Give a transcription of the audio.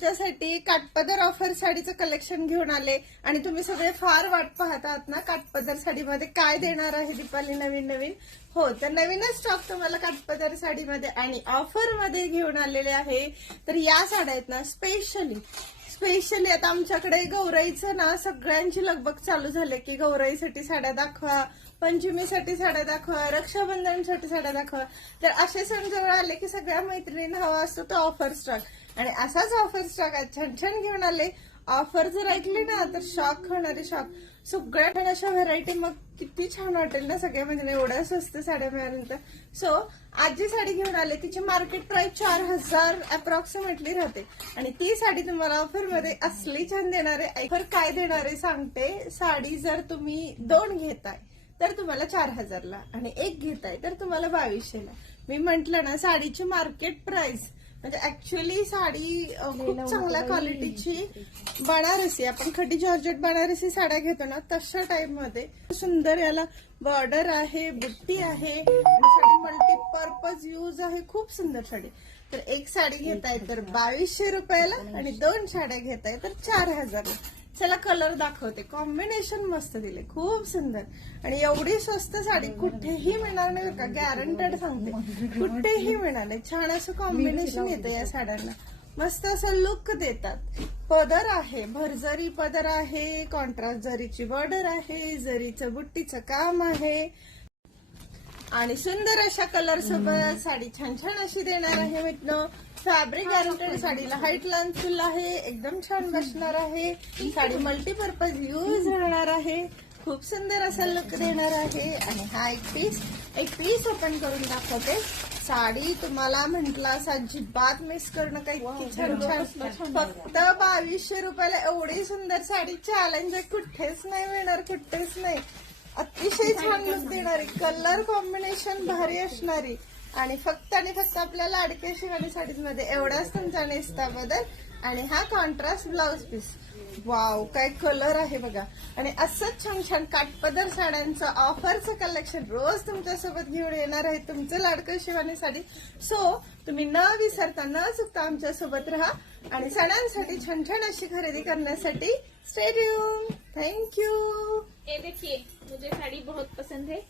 तुमच्यासाठी काठपदर offer साडीचं collection घेऊन आले आणि तुम्ही सगळे फार वाट पाहत आहात ना काठपदर साडीमध्ये काय देणार आहे दीपाली नवीन. हो, तर नवीनच स्टॉक तुम्हाला काठपदर साडीमध्ये आणि ऑफर मध्ये घेऊन आलेले आहे. तर या साड्या आहेत ना स्पेशली आता आमच्याकडे गौराईचं ना सगळ्यांची लगबग चालू झाली की गौराईसाठी साड्या दाखवा, पंचमीसाठी साड्या दाखवा, रक्षाबंधनसाठी साड्या दाखवा. तर असे सण जवळ आले की सगळ्या मैत्रिणींना हवा असतो तो ऑफर स्टॉक आणि असाच ऑफर स्टॉक आज छान छान घेऊन आले. ऑफर जर ऐकली ना तर शॉक होणारे शॉक. सगळ्या छान अशा व्हरायटी, मग किती छान वाटेल ना सगळ्या म्हणजे एवढ्या स्वस्त साड्या मिळाल्यानंतर. सो आज जी साडी घेऊन आले तिची मार्केट प्राइस 4000 अप्रॉक्सिमेटली राहते आणि ती साडी तुम्हाला ऑफर मध्ये असली छान देणार आहे. ऑफर काय देणार आहे सांगते. साडी जर तुम्ही 2 घेताय तर तुम्हाला 4000ला आणि 1 घेताय तर तुम्हाला 2200ला. मी म्हंटल ना साडीची मार्केट प्राइस म्हणजे ऍक्च्युअली साडी खूप चांगल्या क्वालिटीची बनारसी, आपण खडी जॉर्जेट बनारसी साड्या घेतो ना तशा टाइप मध्ये सुंदर याला बॉर्डर आहे, बुट्टी आहे आणि साडी मल्टीपर्पज यूज आहे. खूप सुंदर साडी. तर एक साडी घेताय तर 2200 रुपयाला आणि 2 साड्या घेताय तर 4000ला. चला कलर दाखवते. कॉम्बिनेशन मस्त दिले, खूप सुंदर आणि एवढी स्वस्त साडी कुठेही मिळणार नाही का, गॅरंटेड सांगते. कुठेही मिळणार नाही. छान असं कॉम्बिनेशन येतं या साड्यांना, मस्त असं लुक देतात. पदर आहे, भरजरी पदर आहे, कॉन्ट्रास्ट जरीची बॉर्डर आहे, जरीचं बुट्टीचं काम आहे आणि सुंदर अशा कलर सोबत साडी छान छान अशी देणार आहे मित्रांनो. फॅब्रिक गॅरंटेड, साडीला हाईट लेंथ फुल आहे, एकदम छान बसणार आहे. साडी मल्टीपर्पज यूज राहणार आहे, खूप सुंदर असा लुक देणार आहे. आणि हा एक पीस ओपन करून दाखवते. साडी तुम्हाला म्हंटल असं अजिबात मिस करणं काही छान छान. फक्त 2200 रुपयाला एवढी सुंदर साडी चॅलेंज आहे, कुठेच नाही मिळणार, कुठेच नाही. अतिशय छान लुक देणारी, कलर कॉम्बिनेशन भारी असणारी आणि फक्त आपल्या लाडक्या शिवानी साडीमध्ये एवढाच तुमचा नेसता बदल. आणि हा कॉन्ट्रास्ट ब्लाउज पीस. वाव, काय कलर आहे बघा. आणि असंच छान छान काठपदर साड्यांचं ऑफरचं कलेक्शन रोज तुमच्यासोबत घेऊन येणार आहे तुमचं लाडकं शिवानी साडी. सो तुम्ही न विसरता न चुकता आमच्या सोबत राहा आणि सणांसाठी छान छान अशी खरेदी करण्यासाठी स्टे ट्यून. Thank you. ये देखिए, मुझे साड़ी बहुत पसंद है.